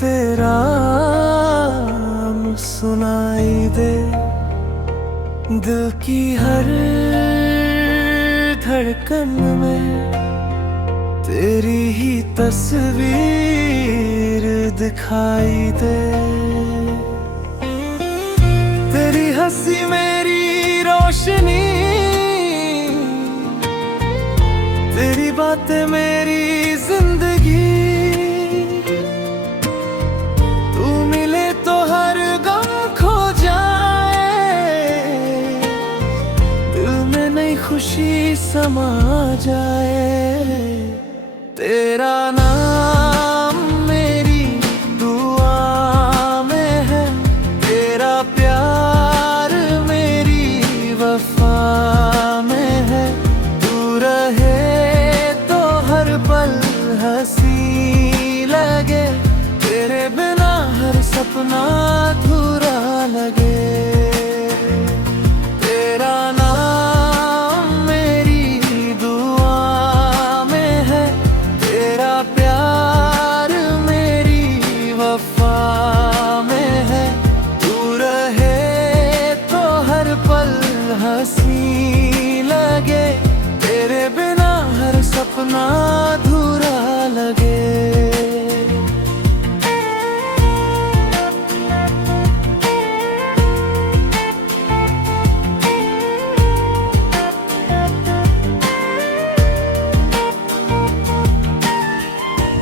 तेरा नाम सुनाई दे, दिल की हर धड़कन में तेरी ही तस्वीर दिखाई दे। तेरी हंसी मेरी रोशनी, तेरी बातें मेरी जिंदगी। तू मिले तो हर गम खो जाए, दिल में नई खुशी समा जाए। तेरा नाम मेरी दुआ में है, तेरा प्यार मेरी वफा में है। तू रहे तो हर पल हंसी लगे, तेरे बिना हर सपना अधूरा लगे। तेरा नाम मेरी दुआ में है, तेरा प्यार मेरी वफा में है। तू रहे तो हर पल हंसी लगे, तेरे बिना हर सपना अधूरा लगे।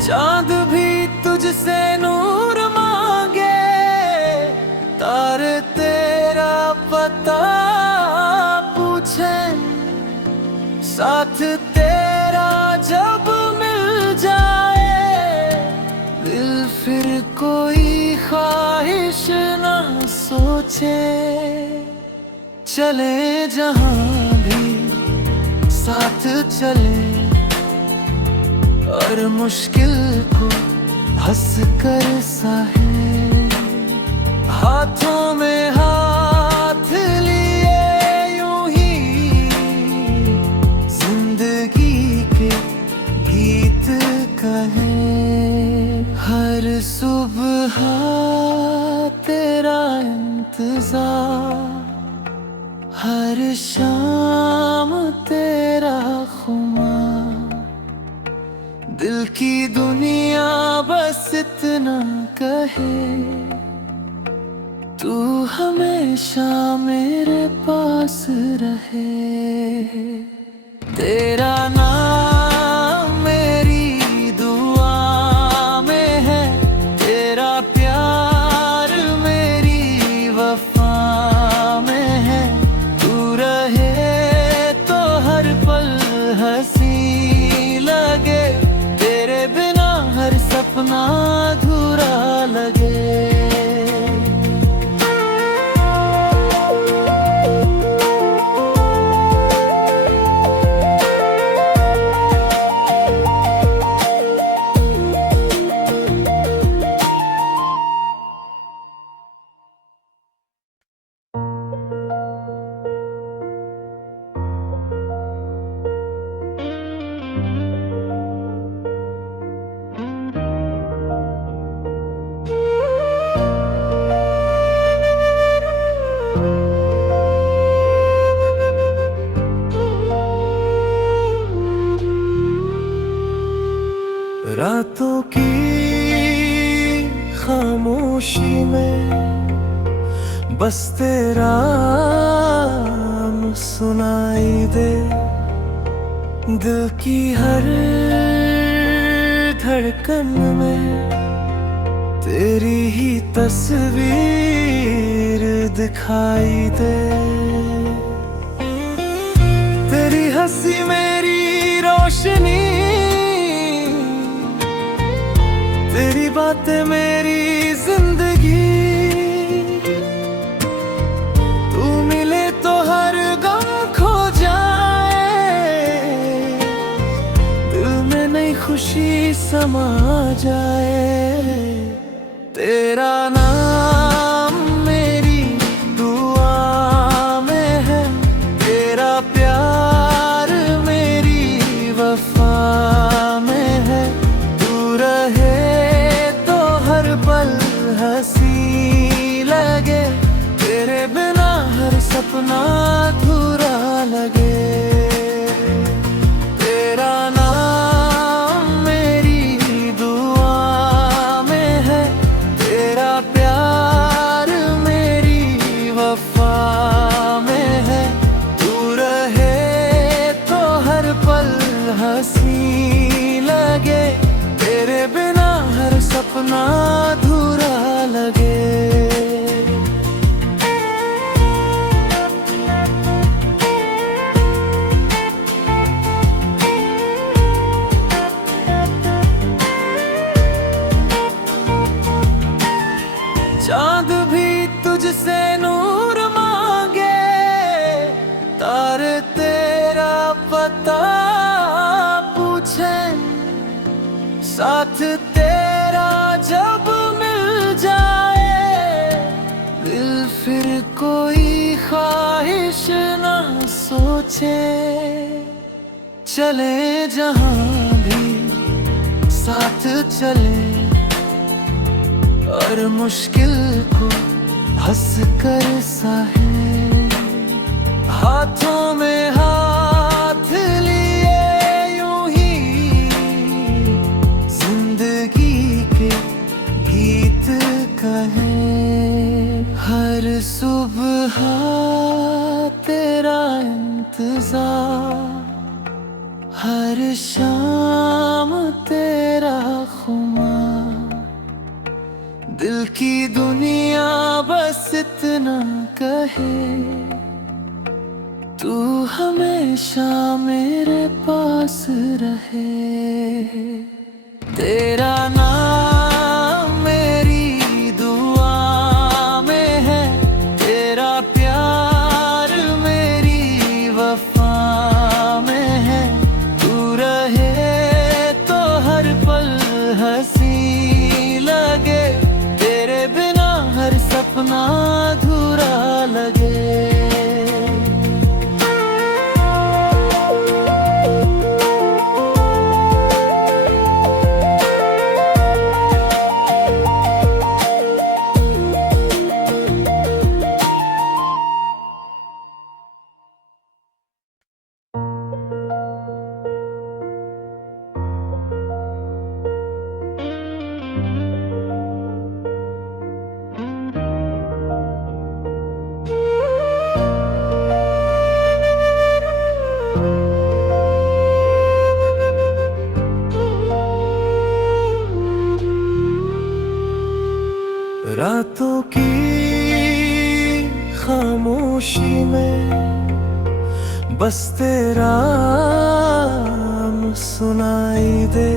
चांद भी तुझसे नूर मांगे, तारे तेरा पता पूछे। साथ तेरा जब मिल जाए, दिल फिर कोई ख्वाहिश ना सोचे। चले जहां भी साथ चले, और मुश्किल को हंस कर सहे। हाथों में हाथ लिए यूं ही जिंदगी के गीत कहें। हर सुबह तेरा इंतजार, हर शाम तेरा खुमार। दिल की दुनिया बस इतना कहे, तू हमेशा मेरे पास रहे। तेरा नाम मेरी दुआ में है, तेरा प्यार मेरी वफा में है। तू रहे तो हर पल हंसी लगे, तेरे बिना हर सपना अधूरा लगे। रातों की खामोशी में बस तेरा नाम सुनाई दे, दिल की हर धड़कन में तेरी ही तस्वीर दिखाई दे। तेरी हंसी मेरी रोशनी, तेरी बातें मेरी जिंदगी। तू मिले तो हर गम खो जाए, दिल में नई खुशी समा जाए। तेरा नाम मेरी दुआ में है, तेरा प्यार मेरी वफा में है। तू रहे तो हर पल हंसी लगे, तेरे बिना हर सपना अधूरा लगे। तेरा नाम मेरी दुआ में है, तेरा प्यार मेरी वफा में है। तू रहे तो हर पल हंसी लगे, तेरे बिना हर सपना अधूरा लगे। चांद भी तुझसे नूर मांगे, तारे तेरा पता पूछे, साथ तेरा जब मिल जाए, दिल फिर कोई ख्वाहिश ना सोचे। चले जहां भी साथ चले, और मुश्किल को हंस कर सहे। हाथों में हाथ लिए यूं ही जिंदगी के गीत कहें। हर सुबह तेरा इंतजार, हर शाम तेरा खुमार। दिल की दुनिया बस इतना कहे, तू हमेशा मेरे पास रहे। तेरा नाम मेरी दुआ में है, तेरा प्यार मेरी वफा में है। तू रहे तो हर पल हंसी लगे, तेरे बिना हर सपना अधूरा लगे। रातों की खामोशी में बस तेरा नाम सुनाई दे।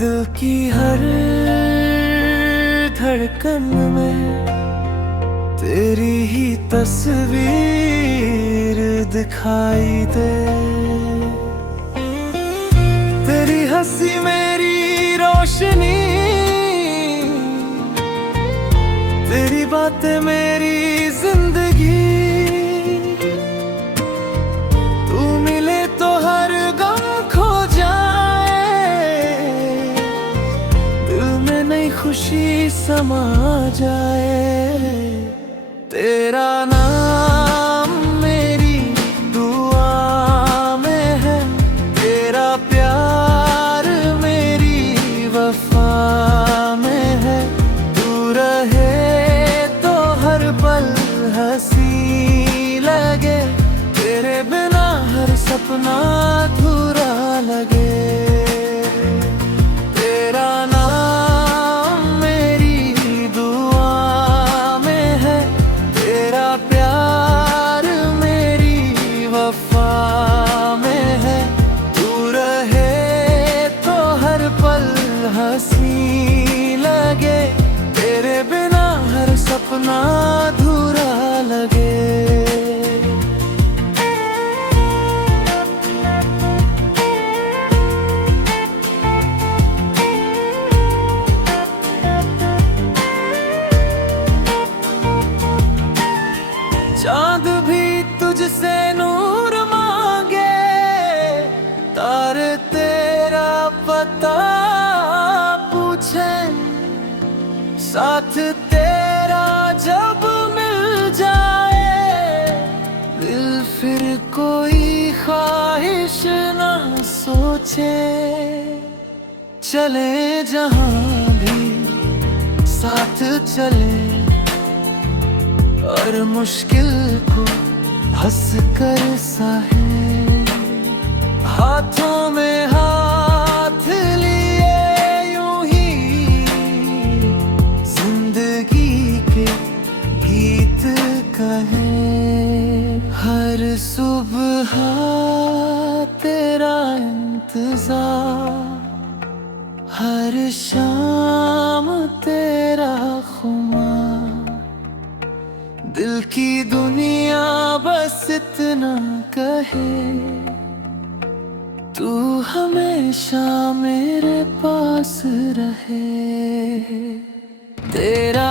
दिल की हर धड़कन में तेरी ही तस्वीर दिखाई दे। तेरी हंसी मेरी रोशनी, तेरी बातें मेरी जिंदगी। तू मिले तो हर गम खो जाए, दिल में नई खुशी समा जाए। तेरा नाम मेरी दुआ में है, तेरा प्यार मेरी वफा में है। तू रहे हंसी लगे, तेरे बिना हर सपना अधूरा लगे। तेरा नाम मेरी दुआ में है, तेरा प्यार मेरी वफा में है। तू रहे तो हर पल हंसी लगे, तेरे बिना हर सपना अधूरा लगे। चांद भी तुझसे नूर मांगे, तारे तेरा पता पूछे, साथ तेरा जब मिल जाए, दिल फिर कोई ख्वाहिश ना सोचे। चले जहां भी साथ चले, और मुश्किल को हंस कर सहे। हाथों में हाथ लिए यूं ही जिंदगी के गीत कहे। हर सुबह तेरा इंतजार, हर शाम तेरा खुमार। दिल की दुनिया बस इतना कहे, तू हमेशा मेरे पास रहे। तेरा